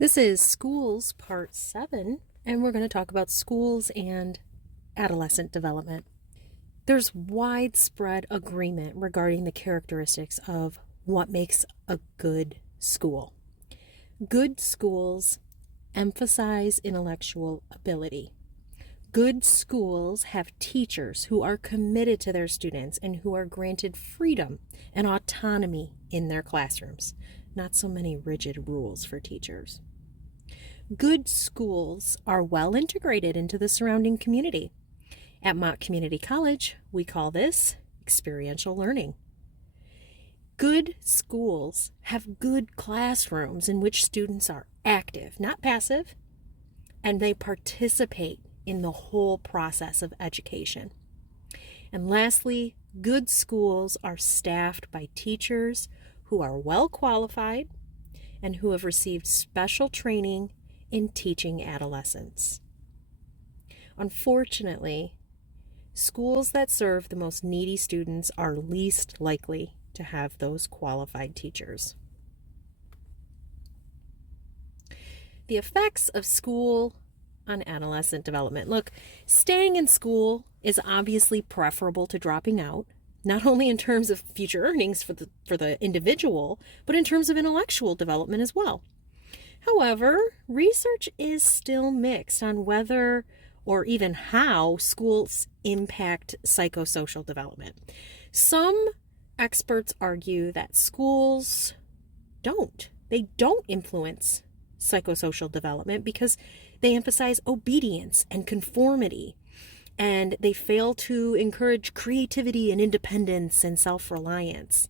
This is Schools Part 7, and we're going to talk about schools and adolescent development. There's widespread agreement regarding the characteristics of what makes a good school. Good schools emphasize intellectual ability. Good schools have teachers who are committed to their students and who are granted freedom and autonomy in their classrooms. Not so many rigid rules for teachers. Good schools are well integrated into the surrounding community. At Mott Community College, we call this experiential learning. Good schools have good classrooms in which students are active, not passive, and they participate in the whole process of education. And lastly, good schools are staffed by teachers who are well qualified and who have received special training in teaching adolescents. Unfortunately, schools that serve the most needy students are least likely to have those qualified teachers. The effects of school on adolescent development. Look, staying in school is obviously preferable to dropping out, not only in terms of future earnings for the individual, but in terms of intellectual development as well. However, research is still mixed on whether or even how schools impact psychosocial development. Some experts argue that schools don't influence psychosocial development because they emphasize obedience and conformity, and they fail to encourage creativity and independence and self-reliance.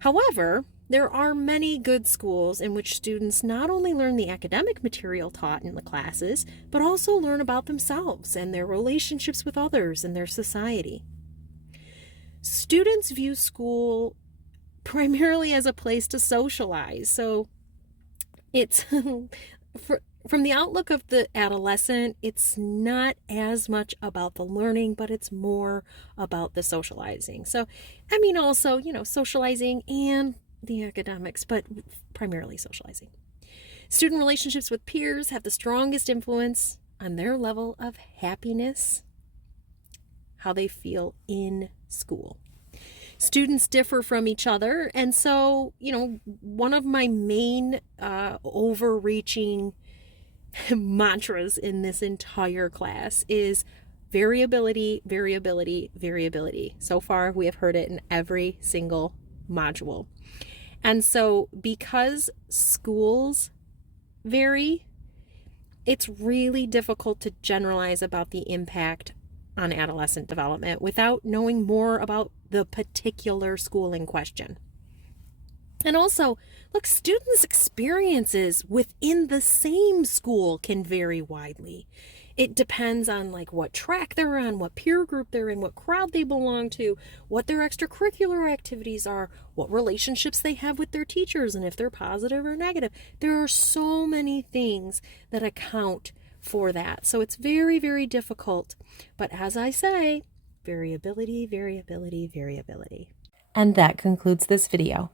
However, there are many good schools in which students not only learn the academic material taught in the classes, but also learn about themselves and their relationships with others and their society. Students view school primarily as a place to socialize, so it's from the outlook of the adolescent, it's not as much about the learning, but it's more about the socializing. So, also, socializing and the academics, but primarily socializing. Student relationships with peers have the strongest influence on their level of happiness, how they feel in school. Students differ from each other, and so, one of my main overreaching mantras in this entire class is variability, variability, variability. So far, we have heard it in every single module. And so because schools vary, it's really difficult to generalize about the impact on adolescent development without knowing more about the particular school in question. And also, look, students' experiences within the same school can vary widely. It depends on what track they're on, what peer group they're in, what crowd they belong to, what their extracurricular activities are, what relationships they have with their teachers, and if they're positive or negative. There are so many things that account for that. So it's very, very difficult. But as I say, variability, variability, variability. And that concludes this video.